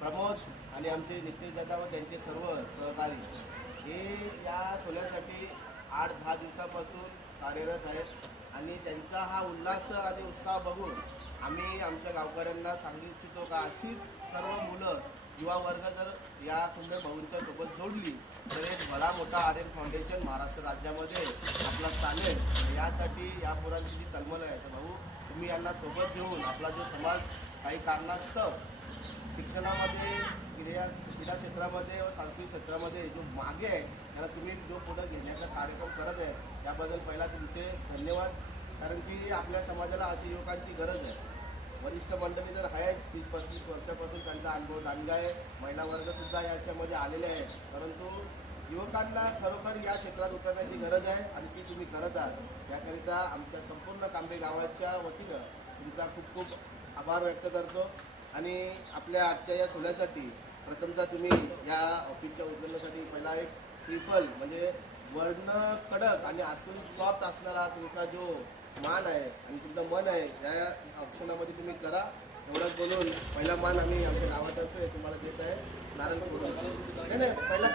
प्रमोद आणि आमचे नितेश दादा व त्यांचे सर्व सहकारी हे या सोहळ्यासाठी 8-10 दिवसापासून कार्यरत आहेत आणि त्यांचा हा उल्हास आणि उत्साह बघून आम्ही आमच्या गावकऱ्यांना सांगू इच्छितो का अशीच सर्व मुलं युवा वर्ग जर या सुंदर भाऊंच्या सोबत जोडली तर एक बडा मोठा आर्यन फाउंडेशन महाराष्ट्र राज्यामध्ये आपला चालेल। यासाठी या पोरांची जी तळमळ आहे तर भाऊ तुम्ही यांना सोबत घेऊन आपला जो समाज काही कारणास्तव शिक्षणामध्ये क्रीडा क्षेत्रामध्ये व सांस्कृतिक क्षेत्रामध्ये जो मागे आहे त्याला तुम्ही जो पुढे घेण्याचा कार्यक्रम करत आहे त्याबद्दल पहिला तुमचे धन्यवाद। कारण की आपल्या समाजाला अशी युवकांची गरज आहे। वरिष्ठ मंडळी जर आहे 30-35 वर्षापासून त्यांचा अनुभव दांडगा आहे, महिला वर्गसुद्धा याच्यामध्ये आलेले आहे, परंतु युवकांना खरोखर या क्षेत्रात उतरण्याची गरज आहे आणि ती तुम्ही करत आहात। याकरिता आमच्या संपूर्ण कांबे गावाच्या वतीनं तुमचा खूप खूप आभार व्यक्त करतो आणि आपल्या आजच्या या सोहळ्यासाठी प्रथमतः तुम्ही या ऑफिसच्या उद्घाटनासाठी पहिला एक श्रीफल म्हणजे वर्ण कडक आणि आतून सॉफ्ट असणारा तुमचा जो मान आहे आणि तुमचं मन आहे या ऑप्शनामध्ये तुम्ही करा। एवढंच बोलून पहिला मान आम्ही आमच्या गावातर्फे तुम्हाला देत आहे। नारायण पहिला